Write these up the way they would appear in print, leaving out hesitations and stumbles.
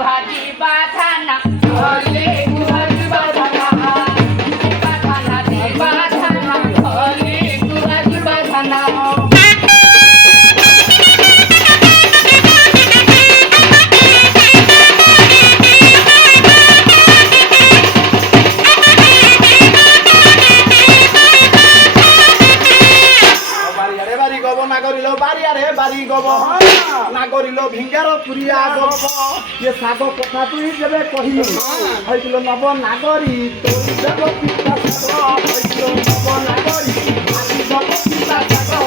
गुहाजी बाधाना भले गुहाजी बाधाना बाधाना दे बाधाना भले गुहाजी बाधाना बारी गब ना करिलो भिंगार पुरिया गब ये साग कथा तु जेबे कहि हइलो नब नागरी तोरी देव पिता साग हइलो नब नागरी आदि देव पिता साग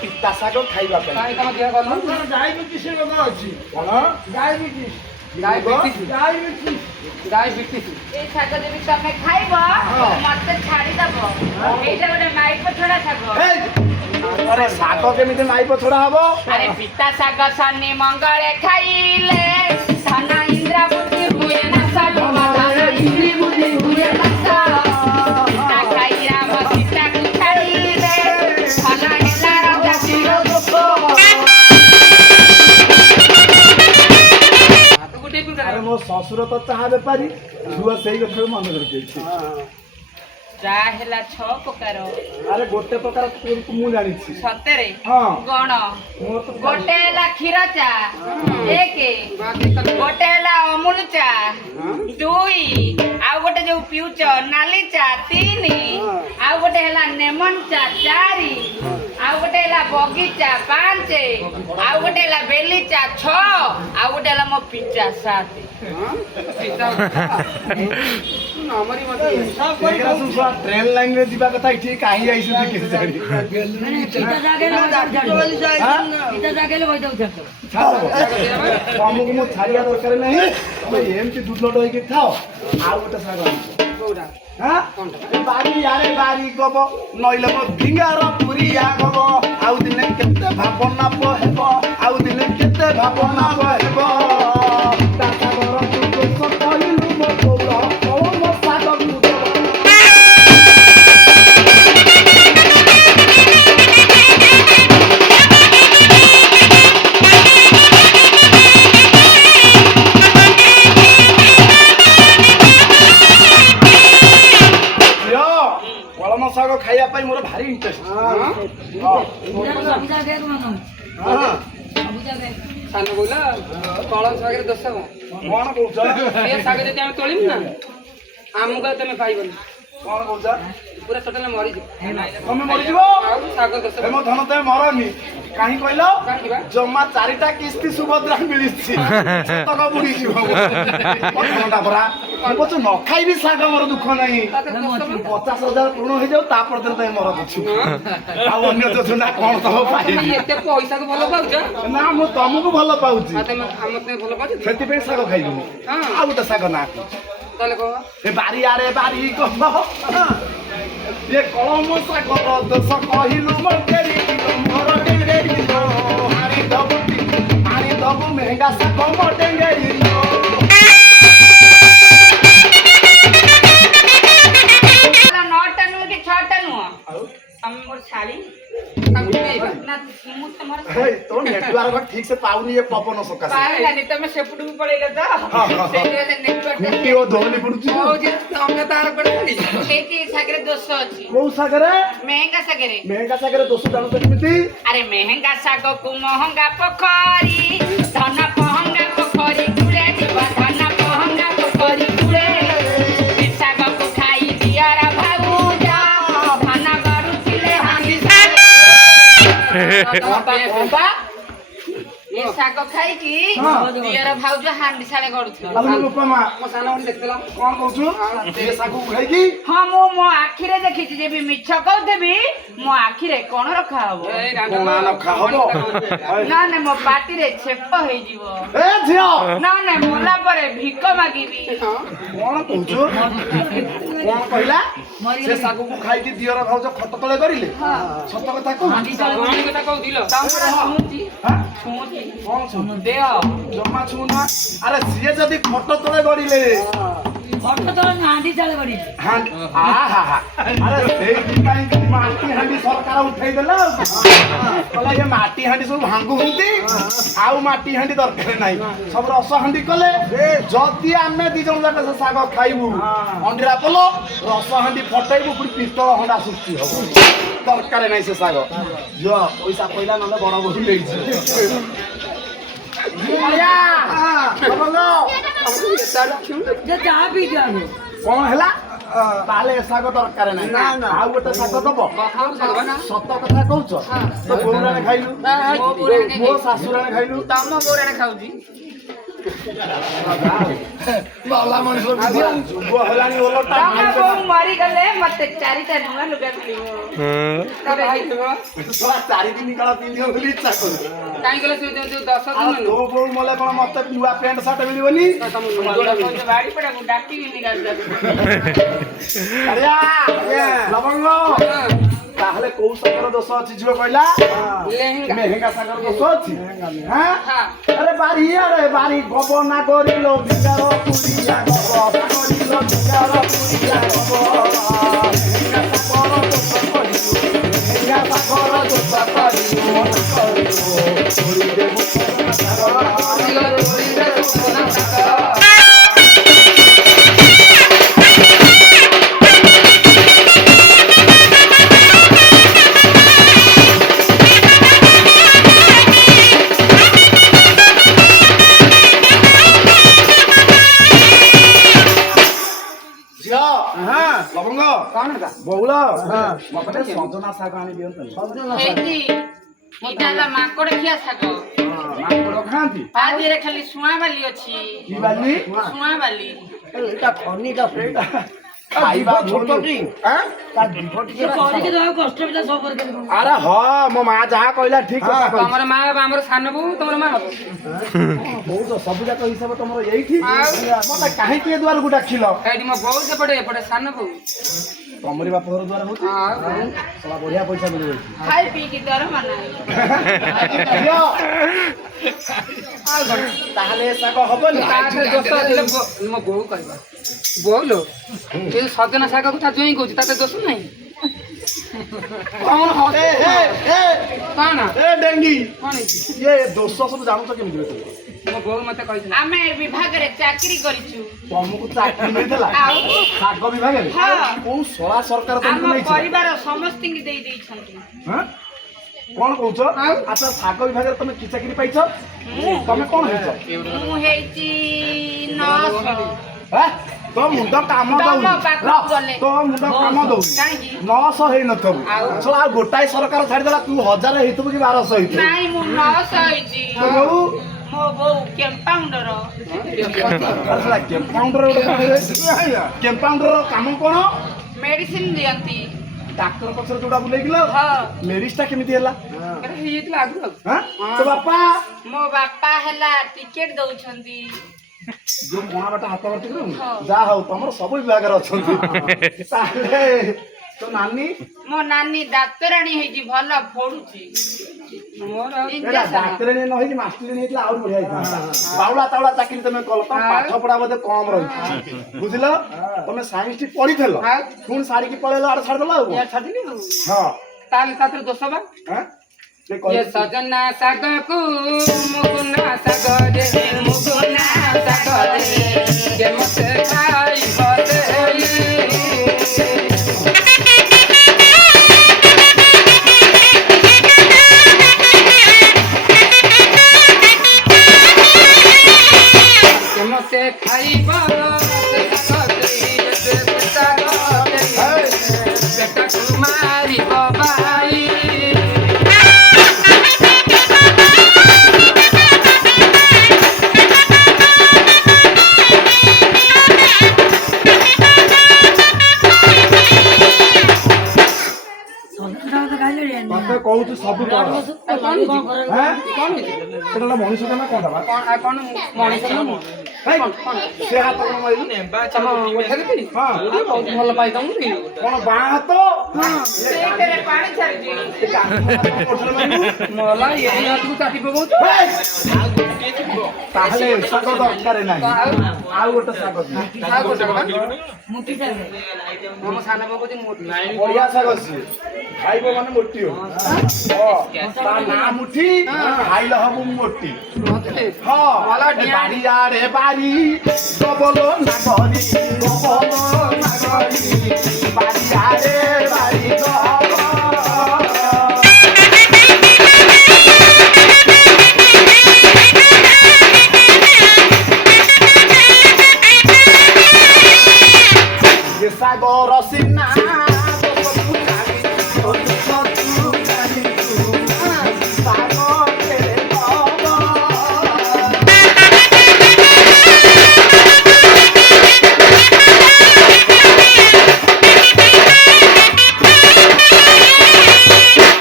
पिता साग खाइबा पे काई तम दिया गलो डायबिटीज रोग अछि कोन डायबिटीज ए साग देबी तमे खाइबो मते छाडी दबो एटा गोटे माई पछड़ा साग अरे साग केमिते माई पछड़ा हबो अरे पिता साग सन्नी मंगळे खाइले धना इंद्र बुद्धि हुए ना साग माता इंद्र बुद्धि हुए ना साग पिता खाइरा बसिता की खाइले धना हेला राजा सिरो अरे मो ससुर तो चाहा बेपारी छुआ सही कथा मन करके जा हेला छ प्रकार अरे गोटे प्रकार मु जानि छी सतेरे हां गण गोटे हेला क्षीर चा एक गोटे हेला अमूल चा दुई आ गोटे जो पिउच नाली चा तीन आ गोटे हेला लेमन चा चारि आ गोटे हेला बगीचा पांच आ गोटे हेला बेली चा छ आ गोटे हेला मो पिज्जा सात हमारी मत ट्रेन लाइन में दिबा कथा ठीक काहे आइसे के जानी इता जागे ले होइदौ छक हमको मो छाड़िया दरकार नहीं तो एमती दूध लड होई के खाओ आ गोटे साग कोडा हां बारी यारे बारी गब नइले मो भिंगार पुरिया गब आउ दिने केते भावना पहेबो आउ दिने केते भावना पहेबो ताता गर तू सो कहिलु मो कोला मो साग साग खाइया पाई मोर भारी इंटरेस्ट हां सब जागे को मन हां सब जागे सान बोला कळम सागरे दस कोन कहउछ ए साग जति हम तोलिम ना आमुगा तमे पाइबन कोन कहउछ पूरा टोटल मरि जि तमे मरि जिवो साग दस एमो धन ते मरनी काहे कहलो काहे जम्मा चारिटा किस्ती सुभद्रा मिलिछि तक बुडी जिवो कोनटा बरा मो तो न खाइबी साग मोर दुख नाही 50,000 पूर्ण हो जाऊ ता पर ते मर दछु आ अन्य जोजना कोन तो पाइबी एते पैसा को भलो पाउछ ना मो तमको भलो पाउछि तमे हमते भलो पाउछ खेती पे साग खाइबी हां आ उटा साग ना तले को ए बारी आरे बारी को ये कलम साग दस कहिलु मोर केरी मोर डेंगेरी आरी दबु महंगा साग मोर डेंगेरी तो नेटवर्क ठीक से पाउनी ये पवन सका तमे सेपुटू पळेले त सेटिरे नेटवर्क कुटियो धोली पडुची ओ जे हमने तार पडली सेटी सागरे दोष अछि को सागरे महंगा सागरे दोष जानो त किमिति अरे महंगा साग को महंगा पोखरी धन महंगा पोखरी कुळे दिबा धन महंगा पोखरी कुळे साग को खाई दियारा भाऊजा धन गरुथिले हांदी बाबा ये साग खाई की दियारा भाऊजा हांदी साले गरुथिले आलु रूपमा मो साना उनी देखला कोन कहछु ए साग खाई की हां मो आखिरे देखिछि जे भी मिछ कहू देबी मो आखिरे कोन रखा हबो ए ना ना खा हबो ना ना मो पाटी रे छेप होई जीवो ए झियो ना ना मोला परे भिक मागिबी कोन कहछु कोन कहला ସେ ଶାଗକୁ ଖାଇକି ଦିଅର ଭାଉଜ ଖଟ ତଳେ କରିଲେ ସତ କଥା କହୁଛି ହାଣ୍ଡି ତଳେ କଣ କଥା କହୁଥିଲ ତମର ଶୁଣୁଛି ହାଁ? ଶୁଣୁଛି କଣ ଶୁଣୁ ଦେହ ଜମା ଛୁନା ଆରେ ସିଏ ଯଦି ଖଟ ତଳେ ଗଡ଼ିଲେ ଖଟ ତଳେ ହାଣ୍ଡି ତଳେ ଗଡି ଆରେ ସେଇଥିପାଇଁ କି ମାଟି ହାଣ୍ଡି ସରକାର ଉଠେଇଦେଲା ଆଉ କହିଲା ଇଏ ମାଟି ହାଣ୍ଡି ସବୁ ଭାଙ୍ଗୁଛନ୍ତି ଆଉ ମାଟି ହାଣ୍ଡି ଦରକାର ନାହିଁ ସବୁ ରସ ହାଣ୍ଡି କଲେ ଯଦି ଆମେ ଦି ଜଣ ଯାକ ସେ ଶାଗ ଖାଇବୁ ଅଣ୍ଡିରା ପୋଲ ରସ ହାଣ୍ଡି ଫଟେଇବୁ ପୁଣି ପିତ୍ତଳ ହଣ୍ଡା ସୃଷ୍ଟି ହବ ଦରକାର ନାହିଁ ସେ ଶାଗ ଝିଅ ପଇସା ପଇଲା ନହେଲେ ବଡ ବୋହୁ ନେଇଛି ଯେ ଚାହା ପିଇଦିଅ ଆଗ କଣ ହେଲା ତାହେଲେ ଏ ଶାଗ ଦରକାର ନାହିଁ ଆଉ ଗୋଟେ ଶାଗ ଦବ ସତ କଥା କହୁଛ ତୋ ବୋଉରାଣେ ଖାଇଲୁ ମୋ ଶାଶୁରାଣେ ଖାଇଲୁ ତମ ବୋରାଣେ ଖାଉଛି ଭଲ ମଣିଷ ଯୁଗ ହେଲାଣି ଓଲଟା ତମ ବୋଉ ମରିଗଲେ ମତେ 4ଟା ନୂଆ ଲୁଗା ମିଳିବ ଚାରି ଦିନ କାଳ ପିନ୍ଧିବ ବୋଲି ଇଚ୍ଛା କରୁ କାହିଁ କହିଲ ସେ ଯୋଉ 10 ଆଉ ଦିନ ତୋ ବୋଉ ମଲେ କଣ ମତେ ନୂଆ ପ୍ୟାଣ୍ଟ ସାର୍ଟ ମିଳିବନି ବାଡି ପଡାକୁ ଡାକିବିନି ଲବଙ୍ଗ ତାହେଲେ କୋଉ ଶାଗର ଦୋଷ ଅଛି ଝିଅ କହିଲା ମେହେଙ୍ଗା ଶାଗର ଦୋଷ ଅଛି ଆରେ ବାରି ଗବ ନା କରିଲ ଭିକାର ପୁରିଆ ଗବ କରିଲ ଭିକାର ପୁରିଆ ଗବ ମେହେଙ୍ଗା ଶାଗର ଦୋଷ କରିଲୁ ମେହେଙ୍ଗା ଶାଗର ଦୋଷ ଲବଙ୍ଗ ବଉଳ ମତେ ସଜନା ଶାଗ ଆଣି ଦିଅନ୍ତୁ ହେଇଛି ଏଇଟା ହେଲା ମାଙ୍କଡ ଖିଆ ଶାଗ ମାଙ୍କଡ ଖାଆନ୍ତି ତା ଦେହରେ ଖାଲି ଶୁଆଁ ବାଲି ଅଛି କି ବାଲି ଶୁଆଁ ବାଲି ଖାଇବା ଛୋଟଟି ସେ କରିକି ଦେବାକୁ କଷ୍ଟ ପିଲା ସବୁ କରିକି ଆରେ ହଁ ମୋ ମା ଯାହା କହିଲା ଠିକ କଥା କହିଛି ତମର ମା ହବ ଆମର ସାନ ବୋଉ ତମର ମା ହବ ବହୁତ ସବୁ ଯାକ ହିସାବ ତମର ଏଇଠି ମତେ କାହିଁକି ଏ ଦୁଆରକୁ ଡାକିଲ ଏଇଠି ମୋ ବୋଉ ସେପଟେ ଏପଟେ ସାନ ବୋଉ ତମରି ବାପ ଘର ଦ୍ୱାର ହଉଛି ସବା ବଢିଆ ପଇସା ମିଳିବ ଖାଇ ପିଇକି ଦରମା ନାହିଁ ତାହେଲେ ଏ ଶାଗ ହବନି ତାଠୁ ଦୋଷ ଥିଲେ ମୋ ବୋଉ କହିବ ବୋଉ ଲୋ ଏ ସଜନା ଶାଗକୁ ତା ଜୋଇଁ କହୁଛି ତାতে ଦୋଷ ନାହିଁ କଣ କଣ ଏ ଡେଙ୍ଗି କଣ ହେଇଛି ଇଏ ଦୋଷ ସବୁ ଜାଣୁଛ କେମିତି ବେ ତମେ? ମୋ ବୋଉ ମତେ କହିଥିଲା ଆମେ ବିଭାଗରେ ଚାକିରି କରିଛୁ ତମକୁ ଚାକିରି ମିଳିଥିଲା ଆଉ ଶାଗ ବିଭାଗରେ ହଁ। କୋଉ ଶଳା ସରକାର ତମକୁ ଆମ ନେଇଛି ପରିବାର ସମସ୍ତଙ୍କୁ ଦେଇ ଦେଇଛନ୍ତି କଣ କହୁଛ ଆଚ୍ଛା ଶାଗ ବିଭାଗରେ ତମେ କି ଚାକିରି ପାଇଛ ତମେ କଣ ହେଇଛ ମୁଁ ହେଇଛି 900 ତୋ ମୁଣ୍ଡ କାମ ତମ ଦଉନି ପାଖକୁ ଗଲେ। ତୋ ମୁଣ୍ଡ କାମ ଦଉନି କାହିଁକି 900 ହେଇନଥିବୁ ଶଳା ଆଉ ଗୋଟାଏ ସରକାର ଛାଡିଦେଲା ତୁ 1000 ହେଇଥିବୁ କି 1200 ହେଇଥିବୁ ନାଇଁ ମୁଁ 900 ହେଇଛି ତୋ ବୋଉ ମୋ ବୋଉ କେମ୍ପାଉଣ୍ଡର କେମ୍ପାଉଣ୍ଡର କାମ କଣ ମେଡିସିନ ଦିଅନ୍ତି ଡାକ୍ତର ପଛରେ ଯୋଉଟା ବୁଲେଇକିଲ ହଁ ମେରିଜ ଟା କେମିତି ହେଲା ହେଇଯାଇଥିଲା ଆଗରୁ ତୋ ବାପା ମୋ ବାପା ହେଲା ଟିକେଟ ଦଉଛନ୍ତି ଯୋଉ କଣା ବାଟା ହାତ ଭର୍ତ୍ତି କରୁ ଯାହା ହଉ ତମର ସବୁ ବିଭାଗରେ ଅଛନ୍ତି ତାହେଲେ ତୋ ନାନୀ ମୋ ନାନୀ ଡାକ୍ତରାଣୀ ହେଇଛି ଭଲ ପଢୁଛି ଡାକ୍ତରାଣୀ ନ ହେଇକି ମାଷ୍ଟରାଣୀ ହେଇଥିଲା ଆହୁରି ବଢିଆ ହେଇଥାନ୍ତା ବାଉଳା ତାଉଳା ଚାକିରି ତମେ କଲ ତମ ପାଠ ପଢା ବୋଧେ କମ ରହିଛି ବୁଝିଲ ତମେ ସାଇନ୍ସ ଟି ପଢିଥିଲ ପୁଣି ସାରିକି ପଳେଇଲ ଆଡେ ଛାଡିଦେଲ ଆଉ କଣ? ହଁ ତାହେଲେ ତାଥିରେ ଦୋଷ ବା ସେ ये କହିଲେ सजना सागकु मुगुना सागरे मुगुना सागरे के मत खाई बतेली के मत खाई बेटा कुमारी बाबाई କଣ ହେଇଛି? হ্যাঁ କଣ ହେଇଛି? এটা হলো মনীষ না কোনটা বা କଣ ମଣିଷ ନା ମୁଁ? এই সে হাত কোন মাইলু ତମ ଉଠା ଦେବି? হ্যাঁ ବହୁତ ଭଲ ପାଇ ତମକୁ কোন বাঁ হাত ସେଇଥିରେ ପାଣି ଛାଡିଛି ମଲା ଏଇ ହାତକୁ ଚାଟି ପକଉଛୁ। তাহলে শাগ দরকার নাই ଆଉ ଗୋଟେ ଶାଗ ଦିଅ ଆଉ ଗୋଟେ କଥା, ମୁଠି ଶାଗ ମୋ ସାନ ବୋଉ କହୁଛି ମୋଟି। ବଢିଆ ଶାଗ ସିଏ ଖାଇବ ମାନେ ମୋଟି ହବ ତା ନାଁ ମୁଠି ଖାଇଲେ ହବ ମୋଟି ମତେ ହଁ ମଲା ଡିଆଁ ବାড়ি আরে বাড়ি কবল নাগরি কবল নাগরি বাড়ি আরে বাড়ি কবল যে সাগর সিনা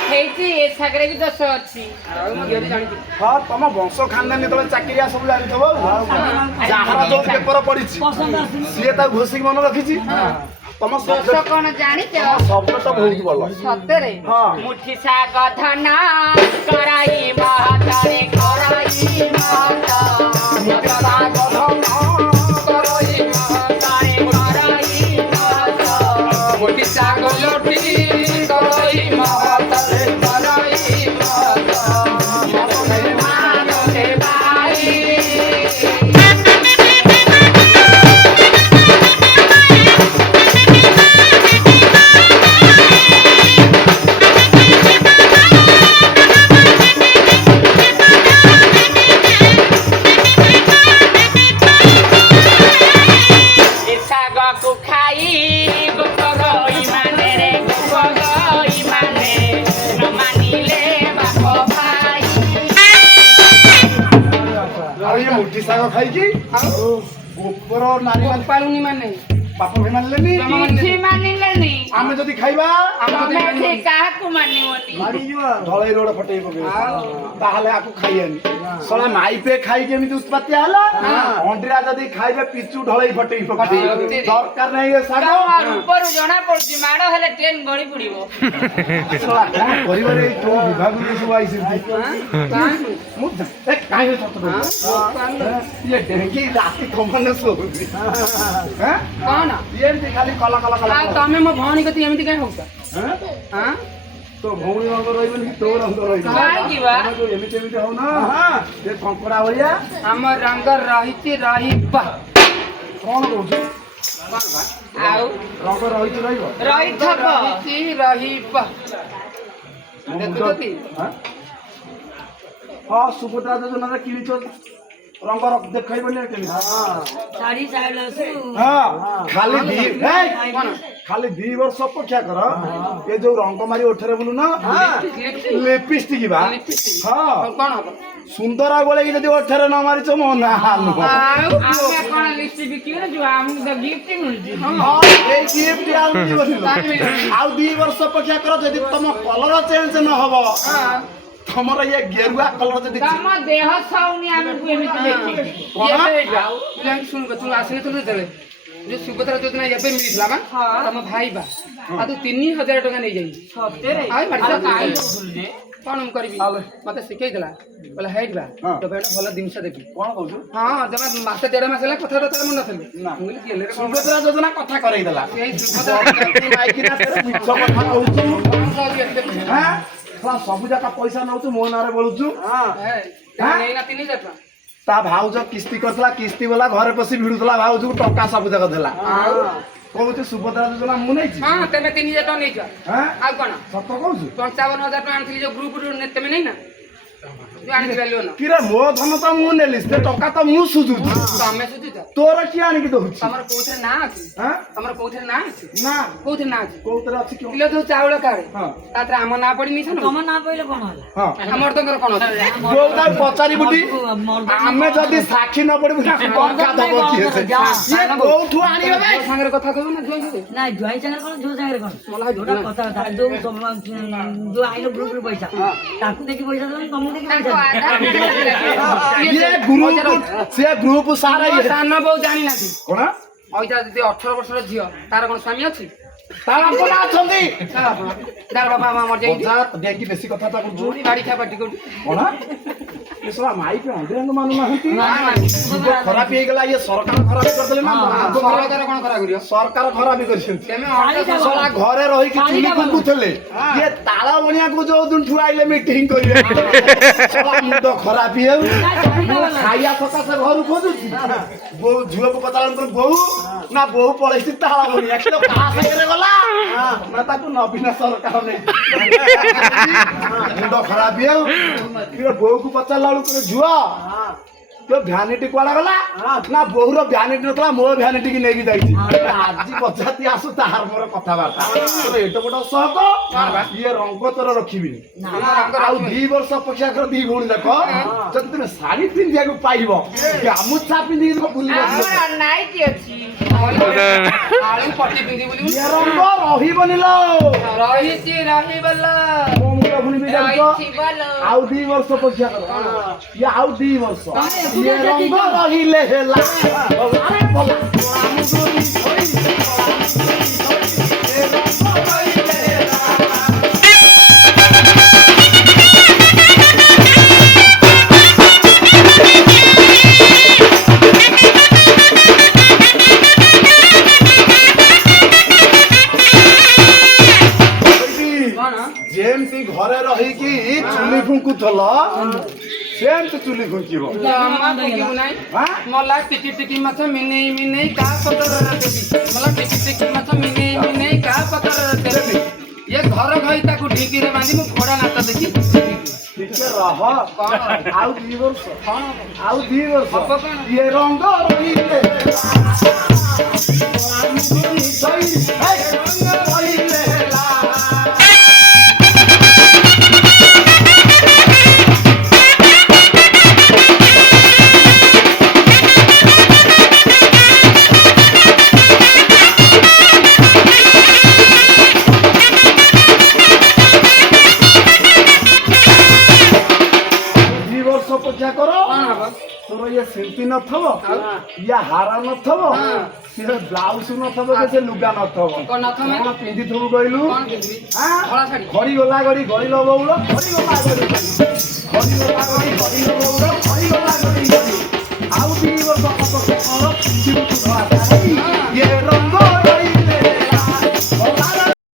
ହେଇଛି ଏ ଶାଗରେ ବି ଦୋଷ ଅଛି ଆଉ ମୁଁ ଝିଅଟି ଜାଣିଛି। ହଁ ତମ ବଂଶ ଖାନଦାନ ଯେତେବେଳେ ଚାକିରିଆ ସବୁ ଜାଣିଥିବ ଯାହାର ଯୋଉ ପେପର ପଡିଛି ପସନ୍ଦ ଆସୁନି ସିଏ ତାକୁ ଘୋଷିକି ମନେ ରଖିଛି ତମ ଦୋଷ କଣ ଜାଣିଛ ଶବ୍ଦ ତ ବହୁତ ଭଲ ସତରେ ହଁ ମୁଠି ଶାଗ ଧନ କରାଇ ମହାତରେ କରାଇ ମହାତ ମୁଠି ଶାଗ ଧନ କରାଇ ମହାତରେ କରାଇ ମହାତ ମୋଟି ଶାଗ ଲୋଟି କରଇ ମହାତରେ କରଇ ମହାତ ମାନତେ ବାଇ ଏ ଶାଗକୁ ଖାଇ ଗୋପ ଗଇ ମାନେ ରେ ଗୋପ ଗଇ ମାନେ ନ ମାନିଲେ ବାପ ଭାଇ ଆଉ ଇଏ ମୁଠି ଶାଗ ଖାଇକି ଗୋପର ନାରୀ ମାନେ ପାଳୁନି ମାନେ ବାପ ଭାଇ ମାନିଲେନି କିଛି ମାନିଲେନି ଆମେ ଯଦି ଖାଇବା ତମେ ଏଠି କାହାକୁ ମାନିବନି ଢଳେଇ ରୋଡ ଫଟେଇ ପକେଇବା ତାହେଲେ ଆକୁ ଖାଇବାନି ଶଳା ମାଇପେ ଖାଇକି ଏମିତି ଉତ୍ପାତିଆ ହେଲା ଅଣ୍ଡିରା ଯଦି ଖାଇବେ ପିଚୁ ଢଳେଇ ଫଟେଇ ପକେଇବେ ଦରକାର ନାହିଁ ଏ ଶାଗ ତମ ରୂପରୁ ଜଣା ପଡୁଛି ମାଡ ହେଲେ ଟ୍ରେନ ଗଳି ପଡିବ ଶଳା କଣ କରିବାରେ ଏଇ କୋଉ ବିଭାଗରୁ ସବୁ ଆଇଛନ୍ତି ମୁଁ ଏ କାହିଁକି ସତ ଇଏ ଡେଙ୍ଗି ରାତି କମାନେ ଶୋଉଛି କଣ ଏମିତି ଖାଲି କଲା କଲା କଲା ଆଉ ତମେ ମୋ ଭଉଣୀ କତି ଏମିତି କାହିଁ ହଉଛ? ହାଁ? ହଁ ତୋ ଭଉଣୀ ରଙ୍ଗ ରହିବନି କି ତୋ ରଙ୍ଗ ରହିବ କାହିଁକି ବା? ତମେ ଯୋଉ ଏମିତି ଏମିତି ହଉନ ସେ କଙ୍କଡା ଭଳିଆ ଆମ ରଙ୍ଗ ରହିଛି ରହିବା। କଣ କହୁଛୁ କଣ ବା? ଆଉ ରଙ୍ଗ ରହିଛି ରହିବ ରହିଥବ ରହିଛି ରହିବା। ମୋ ଦେଖୁଛ ମୁଣ୍ଡ- କି? ହାଁ? ହଁ ସୁଭଦ୍ରା ଯୋଜନାରେ କିଣିଛ ରଙ୍ଗ ଦେଖେଇବନି କେମିତି ଶାଢୀ ସାଇଡ୍ ଆସୁ ହଁ ଖାଲି ଖାଲି 2 ବର୍ଷ ଅପେକ୍ଷା କର ଏ ଯୋଉ ରଙ୍ଗ ମାରି ଓଠରେ ବୁଲୁନ ଲିପିଷ୍ଟିକ ବା ହଁ କଣ ହବ? ସୁନ୍ଦର ଗୋଳେଇକି ଯଦି ଓଠରେ ନ ମାରିଛ ମୋ ନାଁ ନୁହଁ ଆଉ ଆମେ କଣ ଲିଷ୍ଟ ବିକିବୁ ଯୋଉ ଆମକୁ ତ ଗିଫ୍ଟ ମିଳୁଛି ଏଇ ଗିଫ୍ଟ ଆଉ 2 ବର୍ଷ ଅପେକ୍ଷା କର ଯଦି ତମ କଲର ଚେଞ୍ଜ ନ ହବ ତମର ଇଏ ଗେରୁଆ କଲର ଯଦି ତମ ଦେହ ସଉନି ଆମକୁ ଏମିତି ଦେଖିକି କଣ? ପିଲାଙ୍କୁ ଶୁଣ ତୁ ଆସିନଥିଲୁ ଯେତେବେଳେ ଯୋଉ ସୁଭଦ୍ରା ଯୋଜନା ଏବେ ମିଳିଥିଲା ବା ତମ ଭାଇ ବା ଆଉ ତୁ 3000 ଟଙ୍କା ନେଇଯାଇଛି। ସତରେ ଆଉ ମାଡି ଆଉ ସାରିଲା। କାହିଁ ଦଉଥିଲୁ ଯେ? କଣ ମୁଁ କରିବି ମତେ ଶିଖେଇଥିଲା କହିଲା ହେଇଟି ବା ହଁ। ତୋ ପାଇଁ ଗୋଟେ ଭଲ ଜିନିଷ ଦେବି। କଣ କହୁଛୁ ହଁ ଜମା ମାସେ 1.5 ମାସ ହେଲା କଥା ତୋର ମନେ ନଥିଲି ନା। ମୁଁ କହିଲି ଗେଲେରେ କଣ ସୁଭଦ୍ରା ଯୋଜନା କଥା କରେଇଦେଲା ସେଇ ସୁଭଦ୍ରା ମାଇକିନା ମିଛ କଥା କହୁଛୁ ଏଇ, ହାଁ? ଶଳା ସବୁ ଯାକ ପଇସା ନଉଛୁ ମୋ ନାଁରେ ବଳୁଛୁ ନେଇନା 3000 ଟଙ୍କା ତା ଭାଉଜ କିସ୍ତି କରିଥିଲା କିସ୍ତି ବୋଲା ଘରେ ପଶି ଭିଡୁଥିଲା ଭାଉଜକୁ ଟଙ୍କା ସବୁ ଯାକ ଦେଲା କହୁଛୁ ସୁଭଦ୍ରା ଯୋଜନା ମୁଁ ନେଇଛି ହଁ ତମେ 3000 ଟଙ୍କା ନେଇଛ ହାଁ? ଆଉ କଣ ସତ କହୁଛୁ 55000 ଟଙ୍କା ଆଣିଥିଲି ଯୋଉ ଗ୍ରୁପରୁ ତମେ ନେଇନା ଯୋଉ ଆଣିଥିଲି ଲୋନ କିରେ ମୋ ଧନ ତ ମୁଁ ନେଲି ସେ ଟଙ୍କା ତ ମୁଁ ସୁଝୁଛି ତମେ ସୁଝୁଛ ତୋର କିଏ ଆଣିକି ଦଉଛି ତମର କୋଉଥିରେ ନାଁ ଅଛି ହଁ ତମର କୋଉଥିରେ ନାଁ ଅଛି ନା କୋଉଥିରେ ନାଁ ଅଛି କୋଉଥିରେ ଅଛି କି କିଲୋ ଯୋଉ ଚାଉଳ କାଳେ ହଁ ତାଥିରେ ଆମ ନାଁ ପଡିନି ସାନ ତମ ନାଁ କହିଲେ କଣ ହେଲା? ହଁ ଆମର ତାଙ୍କର କଣ ଅଛି ବୋଉ ତାକୁ ପଚାରିବୁଟି ମର୍ଦ୍ଦ- ଆମେ ଯଦି ସାକ୍ଷୀ ନ ପଡିବୁ ନା ଟଙ୍କା ଦବ କିଏ ସେ ଇଏ କୋଉଠୁ ଆଣିବ ବେ? ଝିଅ ସାଙ୍ଗରେ କଥା କହିବୁ ନା ଝିଅ ସାଙ୍ଗରେ ନାଇଁ ଜୁଆଇ ସାଙ୍ଗରେ କଣ ଝିଅ ସାଙ୍ଗରେ କଣ ମଲା ଯୋଉଟା କଥାବାର୍ତ୍ତା ଯୋଉ ଆଇନ ଗ୍ରୁପରୁ ପଇସା ତାକୁ ଦେଖି ପଇସା ଦେବନି ତମକୁ ଦେଖି ତାଙ୍କ ପଇସା ଆଧାର ଇଏ ଗ୍ରୁପ ସେ ଗ୍ରୁପ ସାରା ମୋ ଇଏ ସାନ ବୋଉ ଜାଣିନାହାନ୍ତି କଣ ଅଇତା ଯଦି 18 ବର୍ଷର ଝିଅ ତାର କଣ ସ୍ୱାମୀ ଅଛି ତା ବାପା ମା ଅଛନ୍ତି ତାର ବାପା ମା ମରିଯାଇଛନ୍ତି ଅଜା ଦେଇକି ବେଶୀ କଥାବାର୍ତ୍ତା କରୁଛୁ ବାଡି ଖା ପାଟି କୋଉଠି କଣ ଏ ଶଳା ମାଇକି ଅଣ୍ଡିରାଙ୍କୁ ମାନୁନାହାନ୍ତି ଯୁଗ ଖରାପ ହେଇଗଲା ଇଏ ସରକାର ଖରାପ କରିଦେଲେ ନା ସରକାର କଣ ଖରା କରିବ ସରକାର ଖରାପ କରିଛନ୍ତି ତେମେ ଶଳା ଘରେ ରହିକି ଚୁଲି ଫୁଙ୍କୁଥିଲେ ଇଏ ତାଳ ବଣିଆକୁ ଯୋଉ ଦିନ ଠୁଆଇଲେ ମିଟିଂ କରିବେ ଶଳା ମୁଣ୍ଡ ଖରାପ ହେଇଯାଉ ଖାଇବା ସକାଶେ ଘରୁ ଖୋଜୁଛି ବୋଉ ଝିଅକୁ ପଚାରନ୍ତୁ ବୋଉ ନା ବୋଉ ପଳେଇଛି ତାଳ ବଣିଆ କିନ୍ତୁ କାହା ସାଙ୍ଗରେ ଗଲା ନା ତାକୁ ନବୀନ ସରକାର ନେଇ ମୁଣ୍ଡ ଖରାପ ହେଇଯାଉ ବୋଉକୁ ପଚାରିଲା ବେଳକୁ ଝୁଅ ତୋ ଭ୍ୟାନିଟି କୁଆଡେ ଗଲା ନା ବୋଉର ଭ୍ୟାନିଟି ନଥିଲା ମୋ ଭ୍ୟାନିଟି କି ନେଇକି ଯାଇଛି ଆଜି ପଚାରି ଆସୁ ତାହାର ମୋର କଥାବାର୍ତ୍ତା ତୋର ଏତେ ବଡ ସହକ ଇଏ ରଙ୍ଗ ତୋର ରଖିବିନି ଆଉ 2 ବର୍ଷ ଅପେକ୍ଷା କର 2 ଭଉଣୀ ଦେଖ ଯଦି ତମେ ଶାଢୀ ପିନ୍ଧିବାକୁ ପାଇବ ଗାମୁଛା ପିନ୍ଧିକି ତମେ ବୁଲିବ ନାଇଟି ଅଛି ଆଳୁ ପଟି ପିନ୍ଧି ବୁଲିବୁ ଇଏ ରଙ୍ଗ ରହିବନି ଲୋ ରହିଛି ରହିବଲ ମୋ ମୁଣ୍ଡ ପୁଣି ବି ଜାଣିଛ ରହିଛି ଭଲ ଆଉ 2 ବର୍ଷ ଅପେକ୍ଷା କର ଇଏ ଆଉ 2 ବର୍ଷ ଇଏ ରଙ୍ଗ ରହିଲେ ହେଲା ଆରେ ଭଲ କଣ ଯେମିତି ଘରେ ରହିକି ଚୁଲି ଫୁଙ୍କୁଥଲ ସେମିତି ଚୁଲି ଫୁଙ୍କିବ ଜମା ଫୁଙ୍କିବୁ ନାହିଁ ହାଁ? ମଲା ଟିକି ଟିକି ମାଛ ମିନେଇ ମିନେଇ କା ପତରରେ ଦେବି ମଲା ଟିକି ଟିକି ମାଛ ମିନେଇ ମିନେଇ କା ପତରରେ ଦେବି ଏ ଘର ଘଇ ତାକୁ ଢିଙ୍କିରେ ବାନ୍ଧି ମୁଁ ଘୋଡ଼ା ନାଟ ଦେଖି ଟିକେ ରହ କଣ ଆଉ 2 ବର୍ଷ କଣ ଆଉ 2 ବର୍ଷ ହବ କଣ? ଇଏ ରଙ୍ଗ ରହିଲେ ରହିଲେ ହେଲା ଅପେକ୍ଷା କର କଣ ହବ ତୋର ଇଏ ସେମିତି ନଥିବ ଇଏ ହାର ନଥିବ ସିଏ ବ୍ଲାଉଜ ନଥିବ କି ସେ ଲୁଗା ନଥିବ କଣ ନଥିବ? କଣ ପିନ୍ଧିଥିବୁ କହିଲୁ କଣ ପିନ୍ଧିବି ଆଁ? ଧଳା ଶାଢୀ ଘଡି ଗଲା ଗଡି ଗଡି ଲଗଉଳ ଘଡି ଗଲା ଗଡି